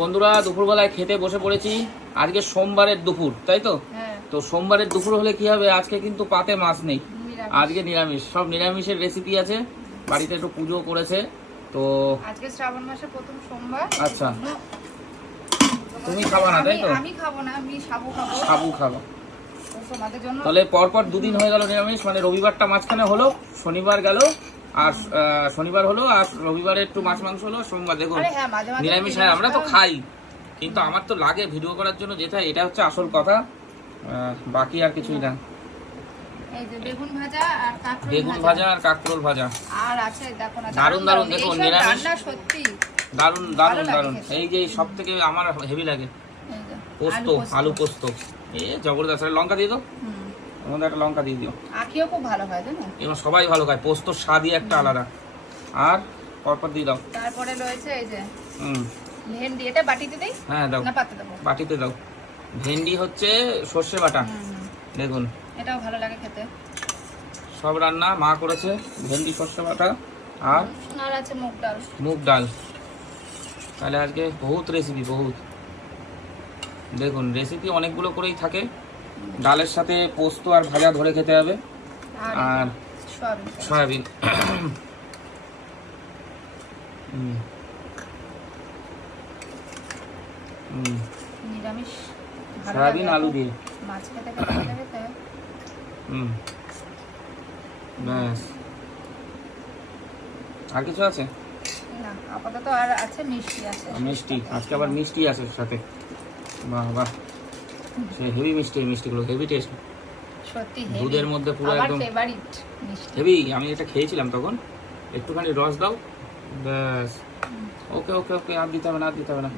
বন্ধুরা দুপুরবেলায় খেতে বসে পড়েছি। আজকে সোমবারের দুপুর, তাই তো? তো সোমবারের দুপুর হলে কি হবে, আজকে কিন্তু পাতে মাছ নেই, আজকে নিরামিষ। সব নিরামিষের রেসিপি আছে। বাড়িতে একটু পুজো করেছে তো আজকে শ্রাবণ মাসের প্রথম সোমবার। আচ্ছা, তুমি খাবা না তাই তো? আমি খাবো না, আমি সাবু খাবো। সাবু খাবো তোমাদের জন্য। তাহলে পরপর দুদিন হয়ে গেল নিরামিষ, মানে রবিবারটা মাঝখানে হলো, শনিবার গেল, আর শনিবার হলো, আর রবিবারে একটু মাছ মাংস হলো, সোমবার দেখুন নিরামিষ। হ্যাঁ আমরা তো খাই, কিন্তু আমার তো লাগে ভিডিও করার জন্য, যেটা এটা হচ্ছে আসল কথা, বাকি আর কিছুই না। এই যে বেগুন ভাজা আর কাঁকরোল বেগুন ভাজা আর কাঁকরোল ভাজা, আর আছে দেখো না, দারুন দারুন। দেখুন নিরামিষ রান্না সত্যি দারুন দারুন দারুন। এই যে সব থেকে আমার হেভি লাগে পোস্ত, আলু পোস্ত, এ জবরদস্ত। লঙ্কা দিয়ে দাও, এর মধ্যে একটা লঙ্কা দিয়ে দিও। আখিও খুব ভালো হয় জানো, এবং সবাই ভালো খায়, পোস্তর স্বাদই একটা আলাদা। আর পরপর দিয়ে দাও। তারপরে রয়েছে এই যে ভেন্ডি, এটা বাটিতে দেই? হ্যাঁ দাও, না পাতে দেবো? বাটিতে দাও। ভেন্ডি হচ্ছে সর্ষে বাটা, দেখুন এটাও ভালো লাগে খেতে। সব রান্না মা করেছে, ভেন্ডি সর্ষে বাটা আর আছে মুগ ডাল। মুগ ডাল। তাহলে আজকে বহুত রেসিপি, বহুত। দেখুন রেসিপি অনেকগুলো করেই থাকে। ডালের সাথে পোস্ত আর ভাজা ধরে খেতে হবে, আর সয়াবিন। নিরামিষ সয়াবিন আলু দিয়ে মাছ খেতে খেতে ব্যাস। আর কিছু আছে না আপাতত? আর আছে মিষ্টি আছে, মিষ্টি। আজকে আবার মিষ্টি আছে সাথে। বাহ বাহ, সে হেভি মিষ্টি। এই মিষ্টিগুলো হেভি টেস্ট, সত্যি দুধের মধ্যে পুরো একদম ফেভারিট মিষ্টি। হেভি। আমি এটা খেয়েছিলাম তখন। একটুখানি রস দাও, ব্যাস। ওকে ওকে ওকে, আর দিতে হবে না, আর দিতে হবে না।